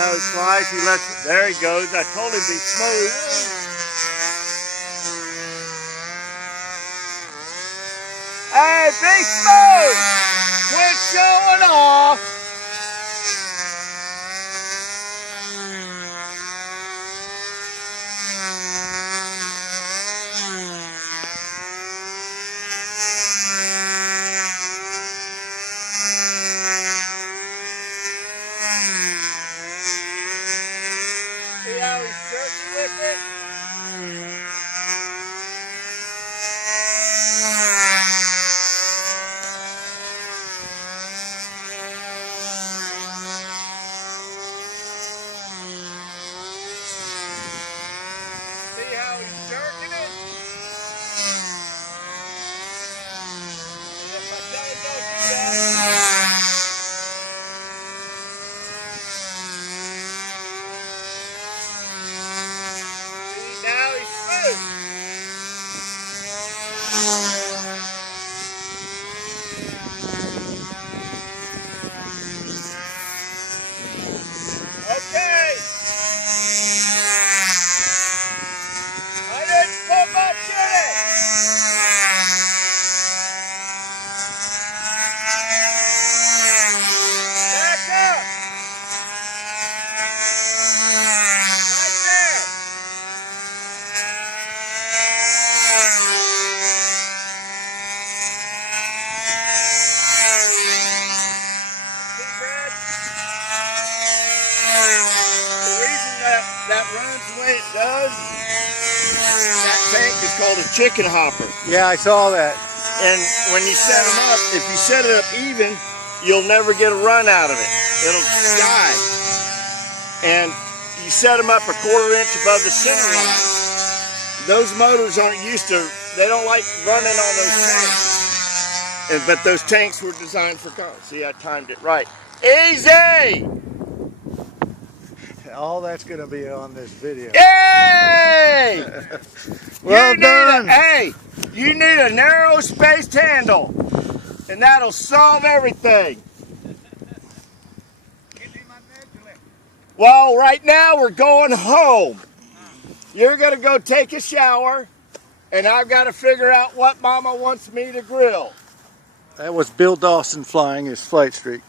how he flies. He lets, there he goes. I told him to be smooth. Hey, be smooth! Quit showing off! See how he's jerky with it? See how he's jerking it? And if I tell him don't do that, see, now he's smooth. Okay. I didn't put much in it. Back up. Right there. See, Brad? The reason that runs the way it does, that tank is called a chicken hopper. Yeah, I saw that. And when you set them up, if you set it up even, you'll never get a run out of it. It'll die. And you set them up a 1/4 inch above the center line. Those motors aren't used to, they don't like running on those tanks. But those tanks were designed for cars. See, I timed it right. Easy! All that's going to be on this video. Yay! Well done. Hey, you need a narrow spaced handle, and that'll solve everything. Well, right now we're going home. You're going to go take a shower, and I've got to figure out what Mama wants me to grill. That was Bill Dawson flying his Flite Streak.